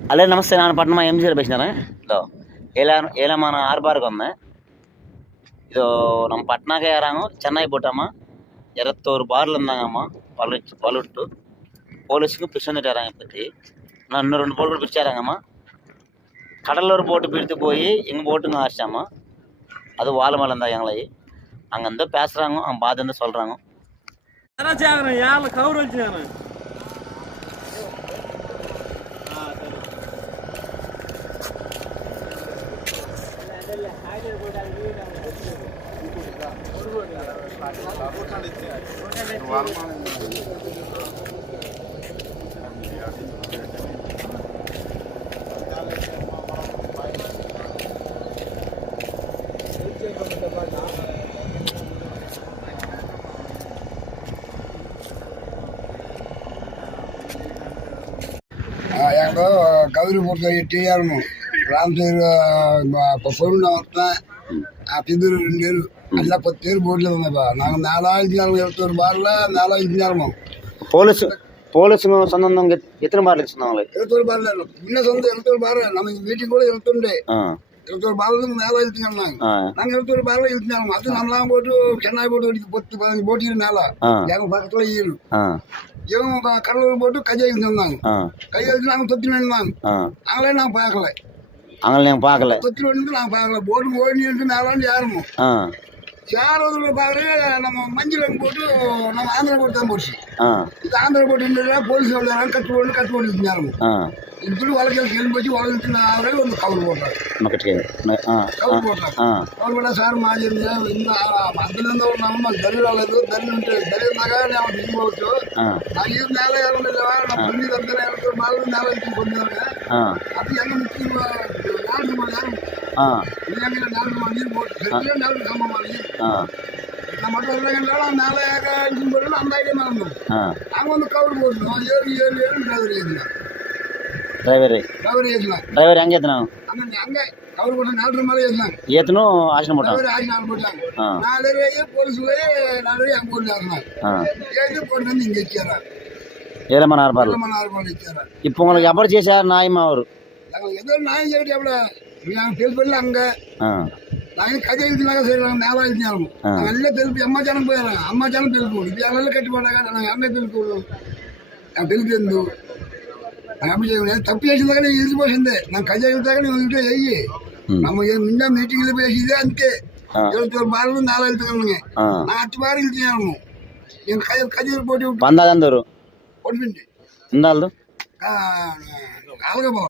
ಅಲ್ಲೇ ನಮಸ್ತೆ, ನಾನು ಪಟ್ಟಣ MG ಬೈಸ್ನಾರ. ಇದು ಏಲಮಾನ ಆರ್ಬಾರ್ಗೆ ಒಂದೆ ಇದು ನಮ್ಮ పట్నాకే ఏరాము చెన్నై పోటామా ఎరత్తూరు బార్లు ఉందామా పలుట్టు పోలీసుకు పిలిచింటారాங்க பற்றி நான் இன்னும் 2 போட்டு பிடிச்சாராங்கம்மா. கடலூர் போட்டு பிடித்து போய் எங்கள் போட்டுங்க ஆச்சாமா. அது வாழை மேலே இருந்தா எங்களை அங்கேருந்து பேசுகிறாங்க, அவங்க பாத்து வந்து சொல்கிறாங்க. கௌரி பொறுத்த டிஆர்மு ராம்சேர் பொருள் வந்தேன். பிதூர் 2 பேர் எல்லாம் 10 பேர் போட்டில் வந்தப்பா. நாங்கள் 4071 பார்ல 4071 போலீஸுங்க சொந்தவங்க எத்தனை பார்ல சொன்னாங்களே? 21 பார்ல இன்னும் சொந்த 21 பார். நம்ம வீட்டுக்கு கூட 21 பார்ல மேலே இழுத்துங்க. நாங்கள் 21 பார்ல இழுத்துனாங்க. அது நம்மளாம் போட்டு சென்னை போட்டு 10-15 போட்டி மேலே எங்கள் பக்கத்தில் ஈரு இவங்க கடலூர் போட்டு கையை இருந்தாங்க. கையை எடுத்து நாங்கள் தொத்தி நின்றாங்க. நாங்களே பார்க்கல. தொத்தி வந்து நாங்கள் பார்க்கல. போட்டு ஓடிட்டு மேலாண்டு யாருமோ சேரத்தில் பார்க்குறது நம்ம மஞ்சள் போட்டு நம்ம ஆந்திரா போட்டு தான் போச்சு. இது ஆந்திரா போட்டு போலீஸ் கட்டு போட்டு யாரும் இப்படி வழக்கில் கேள்வி போச்சு. வழக்கு அவரே வந்து கவர் போட்டார். கவர் போட்டா சார் மாறி இருந்தா இந்த அதுலேருந்து ஒரு நம்ம தரியால் தரியானாக்கா நான் திரும்ப போச்சு. நான் இது மேலே இறந்துல்லவா நான் பண்ணி தந்தேன். எனக்கு ஒரு நாள் மேலே கொண்டு வரேன். அது எங்கே முக்கியம் 4 மணி நேரம் எங்கே 4 மணி போட்டு 4 கம்ம மணி நான் மட்டும் வரலங்கனாலும் 4-5 போட்டு அந்த ஐடியா மறந்தோம். நாங்கள் வந்து கவர் போட்டோம். 7 டிரைவர் எங்கே ஏற்றினாங்க? அங்கே கவர் போட்டோம். 4 மேலே ஏற்றினாங்க. ஏற்றணும் ஆக்ஷன் போட்டாங்க. ஆக்ஷன் போட்டாங்க. 4 பேர் போலீஸில் 4 பேர் எங்கள் போட்டு ஏற்றி போட்டு வந்து இங்கே வச்சுறாங்க. ఏలమాన ఆర్బార్లు ఇచ్చారు. இப்போ உங்களுக்கு ఎప్పుడు చేశారు న్యాయం అవరు? ఏదో న్యాయం చేయడం ఎప్పుడు నాకు తెలిపి అంగ నాకు కథ వెళ్తున్నాగా సరే నేల వెళ్తున్నాము. అల్లే తెలిపి అమ్మ జనం పోయారు. అమ్మ జనం తెలుపు ఇది అల్లే కట్టిపోయాక నాకు అమ్మే తెలుపు నాకు తెలిపిందు. అమ్మ చేయలేదు తప్పు చేసిన దగ్గర వెళ్ళిపోయిందే. నాకు కథ వెళ్తాక నేను ఇంట్లో చెయ్యి நம்ம முன்ன மீட்டிங்ல பேசிதே అంతే. 21 బార్లు నేల వెళ్తున్నాను. నా అట్టి బార్ వెళ్తున్నాము. నేను కథ పోటీ ಬಂದಾದಂದರು ಕೊಡ್ಬಿಟ್ಟು ಇಂದಲ್ದು ಅಲ್ಗ